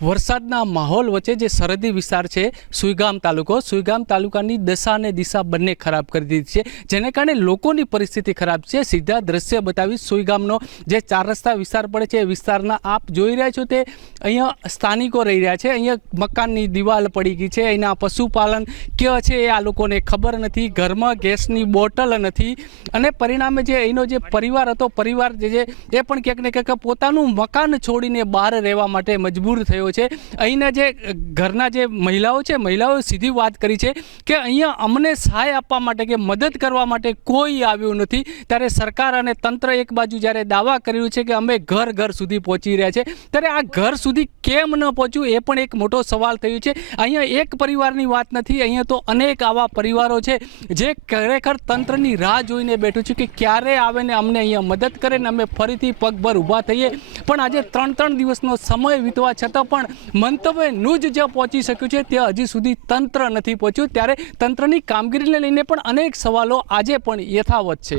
વરસાદના માહોલ વચ્ચે જે સરહદી વિસ્તાર છે સુઈગામ તાલુકાની દશા અને દિશા બંને ખરાબ કરી દીધી છે, જેને કારણે લોકોની પરિસ્થિતિ ખરાબ છે। સીધા દ્રશ્ય બતાવી સુઈગામનો જે 4 રસ્તા વિસ્તાર પડે છે એ વિસ્તારના આપ જોઈ રહ્યા છો તે અહીંયા સ્થાનિકો રહી રહ્યા છે। અહીંયા મકાનની દિવાલ પડી ગઈ છે, અહીંના પશુપાલન કે છે એ આ લોકોને ખબર નથી, ઘરમાં ગેસની બોટલ નથી અને પરિણામે જે અહીંનો જે પરિવાર હતો પરિવાર જે એ પણ ક્યાંક ને ક્યાંક પોતાનું મકાન છોડીને બહાર રહેવા માટે મજબૂર થયો છે। અહીંના જે ઘરના જે મહિલાઓ છે મહિલાઓએ સીધી વાત કરી છે કે અહીંયા અમને સહાય આપવા માટે કે મદદ કરવા માટે કોઈ આવ્યું નથી, ત્યારે સરકાર અને તંત્ર એક બાજુ જ્યારે દાવા કર્યું છે કે અમે ઘર ઘર સુધી પહોંચી રહ્યા છે, ત્યારે આ ઘર સુધી કેમ ન પહોંચ્યું એ પણ એક મોટો સવાલ થયો છે। અહીંયા એક પરિવારની વાત નથી, અહીંયા તો અનેક આવા પરિવારો છે જે ખરેખર તંત્રની રાહ જોઈને બેઠું છે કે ક્યારે આવે ને અમને અહીંયા મદદ કરે ને અમે ફરીથી પગભર ઊભા થઈએ। પણ આજે 3 દિવસનો સમય વીતવા છતાં પણ મંતવ્યનું જ જ્યાં પહોંચી શક્યું છે ત્યાં હજી સુધી તંત્ર નથી પહોંચ્યું, ત્યારે તંત્રની કામગીરીને લઈને પણ અનેક સવાલો આજે પણ યથાવત છે।